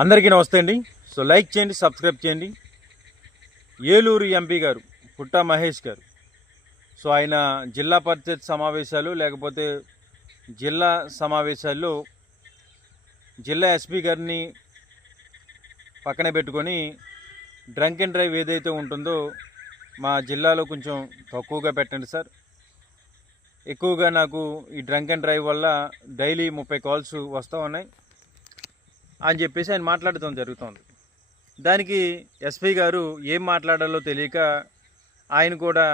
అందరికీ నమస్తే అండి. సో లైక్ చేయండి, సబ్స్క్రైబ్ చేయండి. ఏలూరు ఎంపీ గారు పుట్టా మహేష్ గారు, సో ఆయన జిల్లా పరిషత్ సమావేశాలు లేకపోతే జిల్లా సమావేశాల్లో జిల్లా ఎస్పీ గారిని పక్కన పెట్టుకొని డ్రంక్ అండ్ డ్రైవ్ ఏదైతే ఉంటుందో మా జిల్లాలో కొంచెం తక్కువగా పెట్టండి సార్. ఎక్కువగా నాకు ఈ డ్రంక్ అండ్ డ్రైవ్ వల్ల డైలీ 30 కాల్స్ వస్తూ ఉన్నాయి అని చెప్పేసి ఆయన మాట్లాడటం జరుగుతుంది. దానికి ఎస్పీ గారు ఏం మాట్లాడాలో తెలియక ఆయన కూడా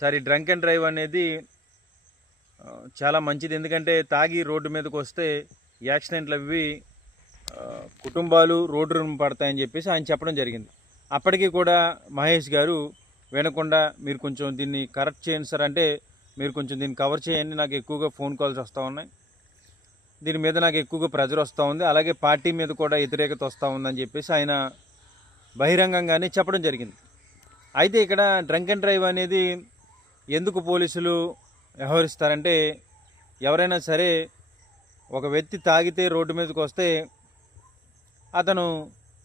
సరే డ్రంక్ అండ్ డ్రైవ్ అనేది చాలా మంచిది, ఎందుకంటే తాగి రోడ్డు మీదకి వస్తే యాక్సిడెంట్లు అవి కుటుంబాలు రోడ్డు పడతాయని చెప్పేసి ఆయన చెప్పడం జరిగింది. అప్పటికీ కూడా మహేష్ గారు వినకుండా మీరు కొంచెం దీన్ని కరెక్ట్ చేయండి సార్, అంటే మీరు కొంచెం దీన్ని కవర్ చేయండి, నాకు ఎక్కువగా ఫోన్ కాల్స్ వస్తూ ఉన్నాయి, దీని మీద నాకు ఎక్కువగా ప్రెజర్ వస్తూ ఉంది, అలాగే పార్టీ మీద కూడా వ్యతిరేకత వస్తూ ఉందని చెప్పేసి ఆయన బహిరంగంగానే చెప్పడం జరిగింది. అయితే ఇక్కడ డ్రంక్ అండ్ డ్రైవ్ అనేది ఎందుకు పోలీసులు వ్యవహరిస్తారంటే, ఎవరైనా సరే ఒక వ్యక్తి తాగితే రోడ్డు మీదకి వస్తే అతను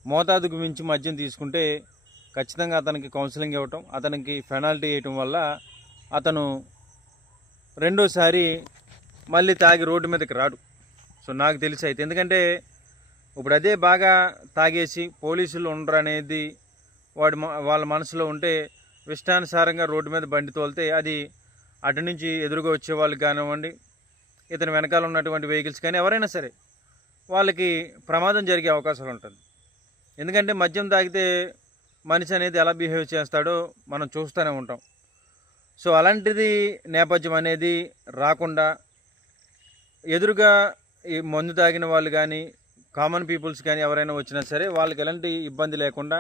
మోతాదుకు మించి మద్యం తీసుకుంటే ఖచ్చితంగా అతనికి కౌన్సిలింగ్ ఇవ్వటం, అతనికి పెనాల్టీ వేయటం వల్ల అతను రెండోసారి మళ్ళీ తాగి రోడ్డు మీదకి రాడు. సో నాకు తెలిసి అయితే, ఎందుకంటే ఇప్పుడు అదే బాగా తాగేసి పోలీసులు ఉండరు అనేది వాళ్ళ మనసులో ఉంటే ఇష్టానుసారంగా రోడ్డు మీద బండి తోలితే అది అటు నుంచి ఎదురుగా వచ్చే వాళ్ళకి కానివ్వండి, ఇతని వెనకాల ఉన్నటువంటి వెహికల్స్ కానీ ఎవరైనా సరే వాళ్ళకి ప్రమాదం జరిగే అవకాశాలు ఉంటుంది. ఎందుకంటే మద్యం తాగితే మనిషి అనేది ఎలా బిహేవ్ చేస్తాడో మనం చూస్తూనే ఉంటాం. సో అలాంటిది నేపథ్యం అనేది రాకుండా ఎదురుగా ఈ మందు తాగిన వాళ్ళు కానీ కామన్ పీపుల్స్ కానీ ఎవరైనా వచ్చినా సరే వాళ్ళకి ఎలాంటి ఇబ్బంది లేకుండా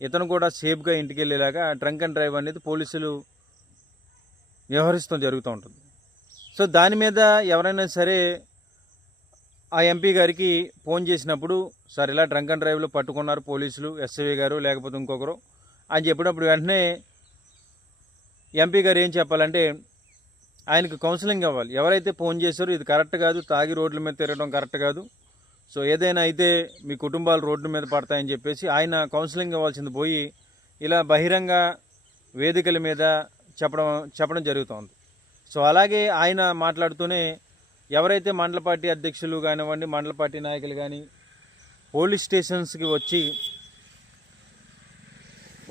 ఇతను కూడా సేఫ్గా ఇంటికి వెళ్ళేలాగా డ్రంక్ అండ్ డ్రైవ్ అనేది పోలీసులు వ్యవహరిస్తూ జరుగుతూ ఉంటుంది. సో దాని మీద ఎవరైనా సరే ఆ ఎంపీ గారికి ఫోన్ చేసినప్పుడు, సార్ ఇలా డ్రంక్ అండ్ డ్రైవ్లో పట్టుకున్నారు పోలీసులు, ఎస్ఐ గారు లేకపోతే ఇంకొకరు అని చెప్పినప్పుడు వెంటనే ఎంపీ గారు ఏం చెప్పాలంటే ఆయనకు కౌన్సిలింగ్ అవ్వాలి. ఎవరైతే ఫోన్ చేశారో ఇది కరెక్ట్ కాదు, తాగి రోడ్ల మీద తిరగడం కరెక్ట్ కాదు, సో ఏదైనా అయితే మీ కుటుంబాలు రోడ్డు మీద పడతాయని చెప్పేసి ఆయన కౌన్సిలింగ్ ఇవ్వాల్సింది పోయి ఇలా బహిరంగ వేదికల మీద చెప్పడం జరుగుతుంది. సో అలాగే ఆయన మాట్లాడుతూనే ఎవరైతే మండల పార్టీ అధ్యక్షులు కానివ్వండి, మండల పార్టీ నాయకులు కానీ పోలీస్ స్టేషన్స్కి వచ్చి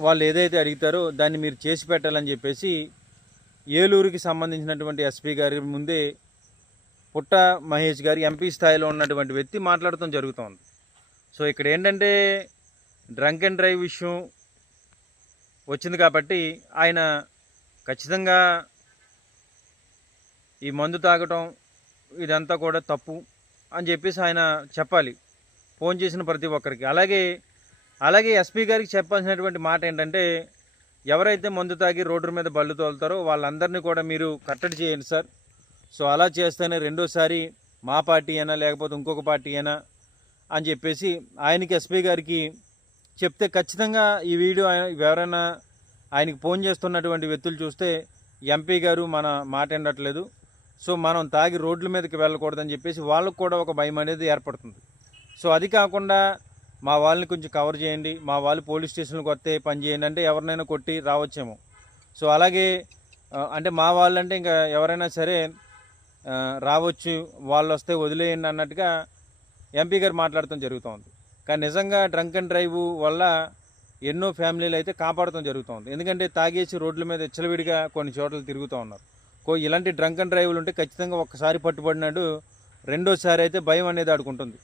వాళ్ళు ఏదైతే అడుగుతారో దాన్ని మీరు చేసి పెట్టాలని చెప్పేసి ఏలూరుకి సంబంధించినటువంటి ఎస్పీ గారి ముందే పుట్ట మహేష్ గారి ఎంపీ స్థాయిలో ఉన్నటువంటి వ్యక్తి మాట్లాడటం జరుగుతోంది. సో ఇక్కడ ఏంటంటే డ్రంక్ అండ్ డ్రైవ్ విషయం వచ్చింది కాబట్టి ఆయన ఖచ్చితంగా ఈ మందు తాగటం ఇదంతా కూడా తప్పు అని చెప్పేసి ఆయన చెప్పాలి ఫోన్ చేసిన ప్రతి ఒక్కరికి. అలాగే ఎస్పీ గారికి చెప్పాల్సినటువంటి మాట ఏంటంటే, ఎవరైతే మందు తాగి రోడ్డు మీద బళ్ళు తోలుతారో వాళ్ళందరినీ కూడా మీరు కట్టడి చేయండి సార్. సో అలా చేస్తేనే రెండోసారి మా పార్టీ అయినా లేకపోతే ఇంకొక పార్టీ అయినా అని చెప్పేసి ఆయనకి ఎస్పీ గారికి చెప్తే ఖచ్చితంగా ఈ వీడియో ఎవరైనా ఆయనకి ఫోన్ చేస్తున్నటువంటి వ్యక్తులు చూస్తే ఎంపీ గారు మన మాట వినట్లేదు, సో మనం తాగి రోడ్ల మీదకి వెళ్ళకూడదని చెప్పేసి వాళ్ళకు కూడా ఒక భయం అనేది ఏర్పడుతుంది. సో అది కాకుండా మా వాళ్ళని కొంచెం కవర్ చేయండి, మా వాళ్ళు పోలీస్ స్టేషన్కి వస్తే పని చేయండి అంటే ఎవరినైనా కొట్టి రావచ్చేమో. సో అలాగే అంటే మా వాళ్ళంటే ఇంకా ఎవరైనా సరే రావచ్చు, వాళ్ళు వస్తే వదిలేయండి అన్నట్టుగా ఎంపీ గారు మాట్లాడటం జరుగుతుంది. కానీ నిజంగా డ్రంక్ అండ్ డ్రైవ్ వల్ల ఎన్నో ఫ్యామిలీలు అయితే కాపాడటం జరుగుతుంది. ఎందుకంటే తాగేసి రోడ్ల మీద విచ్చలవిడిగా కొన్ని చోట్ల తిరుగుతూ ఉన్నారు. ఇలాంటి డ్రంక్ అండ్ డ్రైవ్లు ఉంటే ఖచ్చితంగా ఒక్కసారి పట్టుబడినాడు రెండోసారి అయితే భయం అనేది ఆడుకుంటుంది.